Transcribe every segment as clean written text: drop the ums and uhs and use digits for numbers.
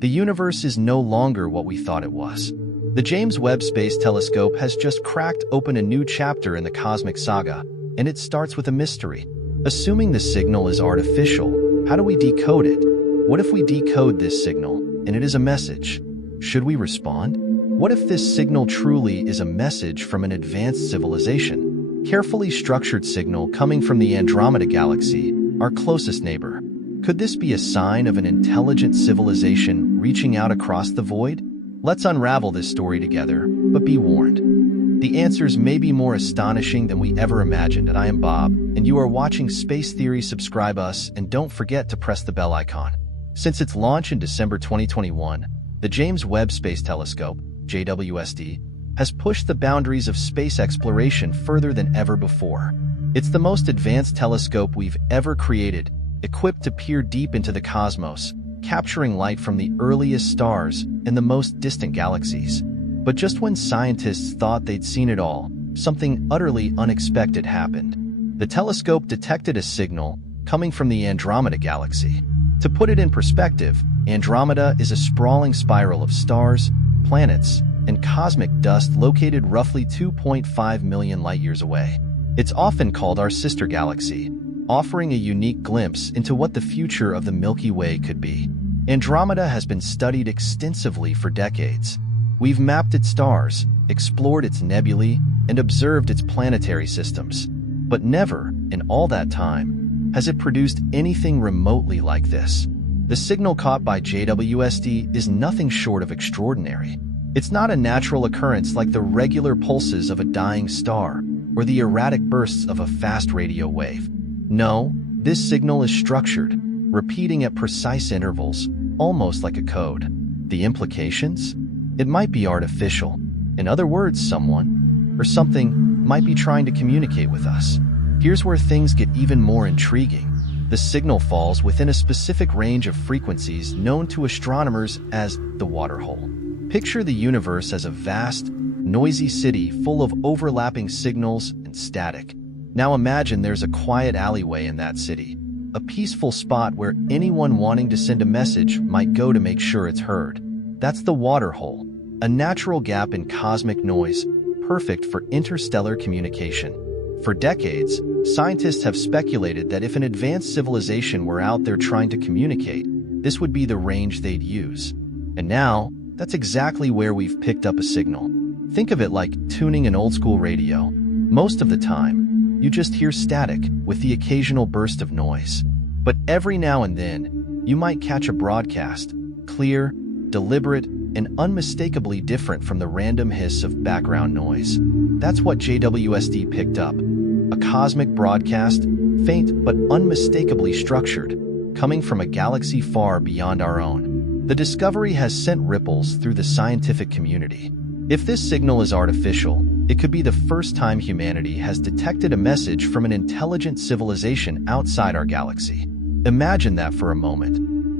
The universe is no longer what we thought it was. The James Webb Space Telescope has just cracked open a new chapter in the cosmic saga, and it starts with a mystery. Assuming the signal is artificial, how do we decode it? What if we decode this signal, and it is a message? Should we respond? What if this signal truly is a message from an advanced civilization? Carefully structured signal coming from the Andromeda Galaxy, our closest neighbor. Could this be a sign of an intelligent civilization reaching out across the void? Let's unravel this story together, but be warned. The answers may be more astonishing than we ever imagined, and I am Bob, and you are watching Space Theory. Subscribe us, and don't forget to press the bell icon. Since its launch in December 2021, the James Webb Space Telescope, JWST, has pushed the boundaries of space exploration further than ever before. It's the most advanced telescope we've ever created, equipped to peer deep into the cosmos, capturing light from the earliest stars and the most distant galaxies. But just when scientists thought they'd seen it all, something utterly unexpected happened. The telescope detected a signal coming from the Andromeda Galaxy. To put it in perspective, Andromeda is a sprawling spiral of stars, planets, and cosmic dust located roughly 2.5 million light-years away. It's often called our sister galaxy, offering a unique glimpse into what the future of the Milky Way could be. Andromeda has been studied extensively for decades. We've mapped its stars, explored its nebulae, and observed its planetary systems. But never, in all that time, has it produced anything remotely like this. The signal caught by JWST is nothing short of extraordinary. It's not a natural occurrence like the regular pulses of a dying star or the erratic bursts of a fast radio wave. No, this signal is structured, repeating at precise intervals, almost like a code. The implications? It might be artificial. In other words, someone or something might be trying to communicate with us. Here's where things get even more intriguing. The signal falls within a specific range of frequencies known to astronomers as the water hole. Picture the universe as a vast, noisy city full of overlapping signals and static. Now imagine there's a quiet alleyway in that city, a peaceful spot where anyone wanting to send a message might go to make sure it's heard. That's the water hole, a natural gap in cosmic noise, perfect for interstellar communication. For decades, scientists have speculated that if an advanced civilization were out there trying to communicate, this would be the range they'd use. And now, that's exactly where we've picked up a signal. Think of it like tuning an old-school radio. Most of the time, you just hear static with the occasional burst of noise. But every now and then, you might catch a broadcast, clear, deliberate, and unmistakably different from the random hiss of background noise. That's what JWST picked up. A cosmic broadcast, faint but unmistakably structured, coming from a galaxy far beyond our own. The discovery has sent ripples through the scientific community. If this signal is artificial, it could be the first time humanity has detected a message from an intelligent civilization outside our galaxy. Imagine that for a moment.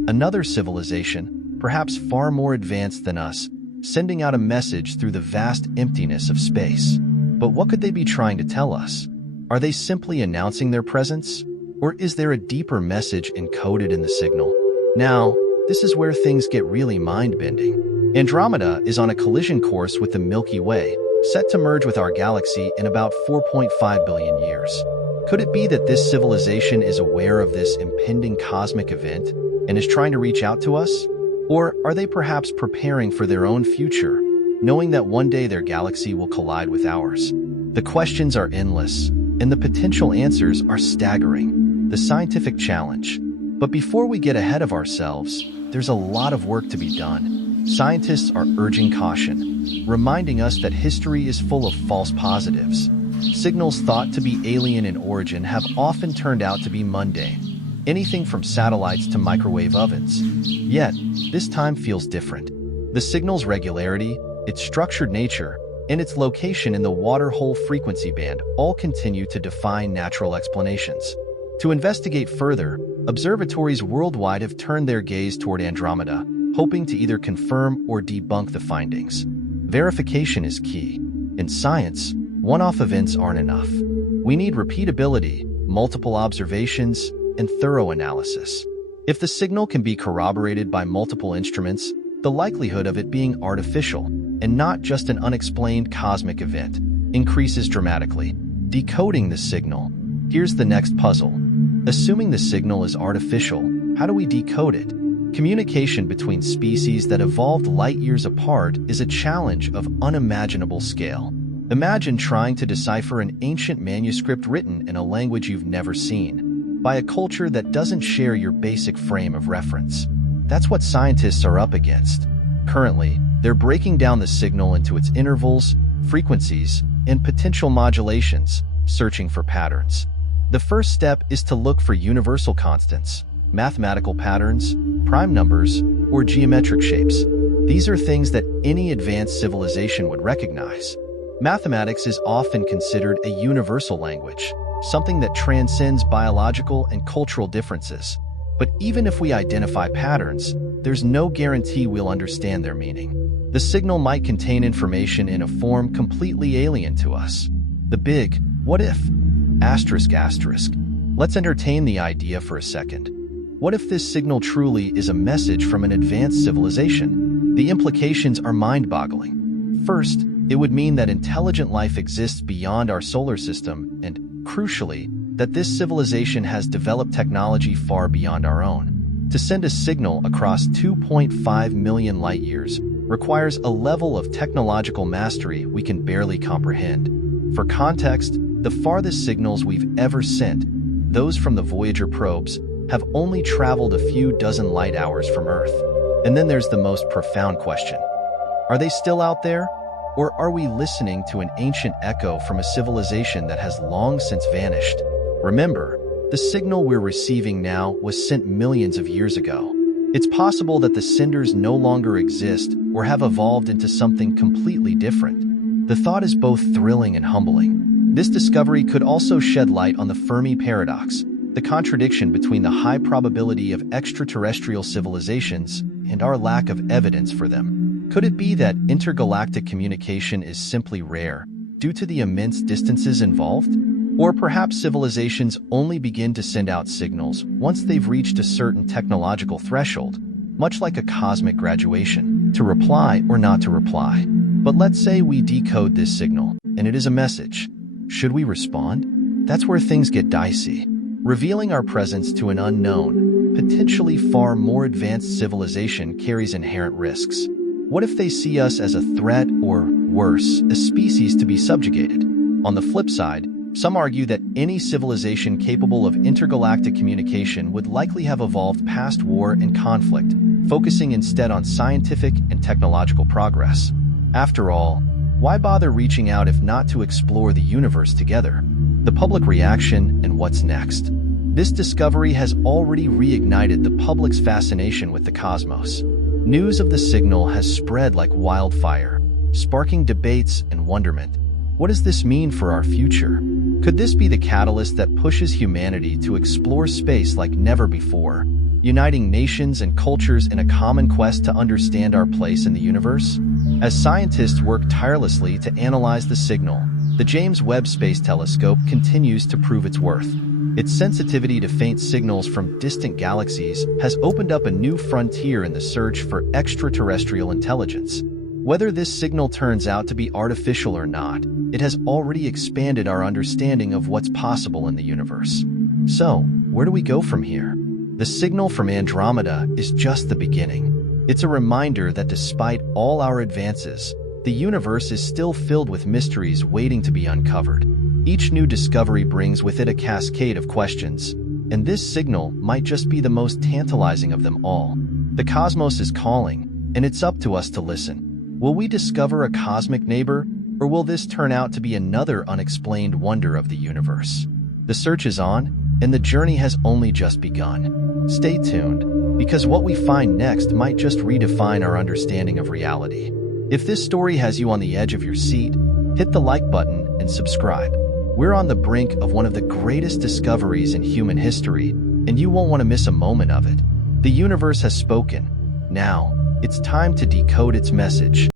Another civilization, perhaps far more advanced than us, sending out a message through the vast emptiness of space. But what could they be trying to tell us? Are they simply announcing their presence? Or is there a deeper message encoded in the signal? Now, this is where things get really mind-bending. Andromeda is on a collision course with the Milky Way, set to merge with our galaxy in about 4.5 billion years. Could it be that this civilization is aware of this impending cosmic event and is trying to reach out to us? Or are they perhaps preparing for their own future, knowing that one day their galaxy will collide with ours? The questions are endless, and the potential answers are staggering. The scientific challenge. But before we get ahead of ourselves, there's a lot of work to be done. Scientists are urging caution, reminding us that history is full of false positives. Signals thought to be alien in origin have often turned out to be mundane, anything from satellites to microwave ovens. Yet, this time feels different. The signal's regularity, its structured nature, and its location in the water hole frequency band all continue to defy natural explanations. To investigate further, observatories worldwide have turned their gaze toward Andromeda, hoping to either confirm or debunk the findings. Verification is key. In science, one-off events aren't enough. We need repeatability, multiple observations, and thorough analysis. If the signal can be corroborated by multiple instruments, the likelihood of it being artificial and not just an unexplained cosmic event increases dramatically. Decoding the signal. Here's the next puzzle. Assuming the signal is artificial, how do we decode it? Communication between species that evolved light years apart is a challenge of unimaginable scale. Imagine trying to decipher an ancient manuscript written in a language you've never seen, by a culture that doesn't share your basic frame of reference. That's what scientists are up against. Currently, they're breaking down the signal into its intervals, frequencies, and potential modulations, searching for patterns. The first step is to look for universal constants, mathematical patterns, prime numbers, or geometric shapes. These are things that any advanced civilization would recognize. Mathematics is often considered a universal language, something that transcends biological and cultural differences. But even if we identify patterns, there's no guarantee we'll understand their meaning. The signal might contain information in a form completely alien to us. The big what if? Asterisk. Let's entertain the idea for a second. What if this signal truly is a message from an advanced civilization? The implications are mind-boggling. First, it would mean that intelligent life exists beyond our solar system and, crucially, that this civilization has developed technology far beyond our own. To send a signal across 2.5 million light-years requires a level of technological mastery we can barely comprehend. For context, the farthest signals we've ever sent, those from the Voyager probes, have only traveled a few dozen light hours from Earth. And then there's the most profound question. Are they still out there? Or are we listening to an ancient echo from a civilization that has long since vanished? Remember, the signal we're receiving now was sent millions of years ago. It's possible that the senders no longer exist or have evolved into something completely different. The thought is both thrilling and humbling. This discovery could also shed light on the Fermi paradox, the contradiction between the high probability of extraterrestrial civilizations and our lack of evidence for them. Could it be that intergalactic communication is simply rare, due to the immense distances involved? Or perhaps civilizations only begin to send out signals once they've reached a certain technological threshold, much like a cosmic graduation, to reply or not to reply. But let's say we decode this signal, and it is a message. Should we respond? That's where things get dicey. Revealing our presence to an unknown, potentially far more advanced civilization carries inherent risks. What if they see us as a threat or, worse, a species to be subjugated? On the flip side, some argue that any civilization capable of intergalactic communication would likely have evolved past war and conflict, focusing instead on scientific and technological progress. After all, why bother reaching out if not to explore the universe together? The public reaction and what's next. This discovery has already reignited the public's fascination with the cosmos. News of the signal has spread like wildfire, sparking debates and wonderment. What does this mean for our future? Could this be the catalyst that pushes humanity to explore space like never before, uniting nations and cultures in a common quest to understand our place in the universe? As scientists work tirelessly to analyze the signal, the James Webb Space Telescope continues to prove its worth. Its sensitivity to faint signals from distant galaxies has opened up a new frontier in the search for extraterrestrial intelligence. Whether this signal turns out to be artificial or not, it has already expanded our understanding of what's possible in the universe. So, where do we go from here? The signal from Andromeda is just the beginning. It's a reminder that despite all our advances, the universe is still filled with mysteries waiting to be uncovered. Each new discovery brings with it a cascade of questions, and this signal might just be the most tantalizing of them all. The cosmos is calling, and it's up to us to listen. Will we discover a cosmic neighbor, or will this turn out to be another unexplained wonder of the universe? The search is on, and the journey has only just begun. Stay tuned, because what we find next might just redefine our understanding of reality. If this story has you on the edge of your seat, hit the like button and subscribe. We're on the brink of one of the greatest discoveries in human history, and you won't want to miss a moment of it. The universe has spoken. Now, it's time to decode its message.